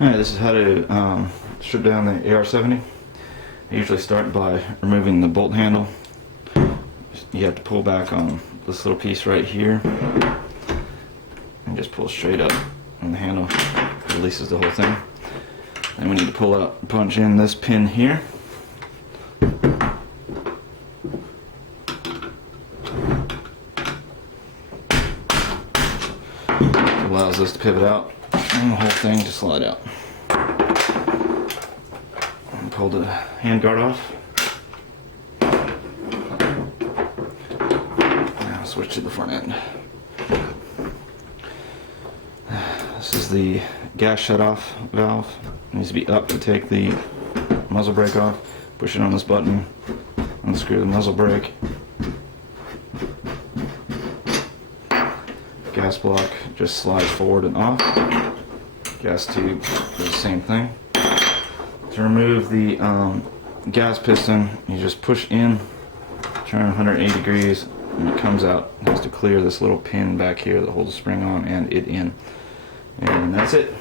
Alright, this is how to strip down the AR-70. I usually start by removing the bolt handle. You have to pull back on this little piece right here and just pull straight up on the handle. Releases the whole thing. Then we need to pull out, punch in this pin here. Allows us to pivot out and the whole thing to slide out. And pull the hand guard off. Now switch to the front end. This is the gas shut-off valve. It needs to be up to take the muzzle brake off. Push it on this button, unscrew the muzzle brake. Gas block just slides forward and off. Gas tube does the same thing. To remove the gas piston, you just push in, turn 180 degrees, and it comes out. It has to clear this little pin back here that holds the spring on and it in. And that's it.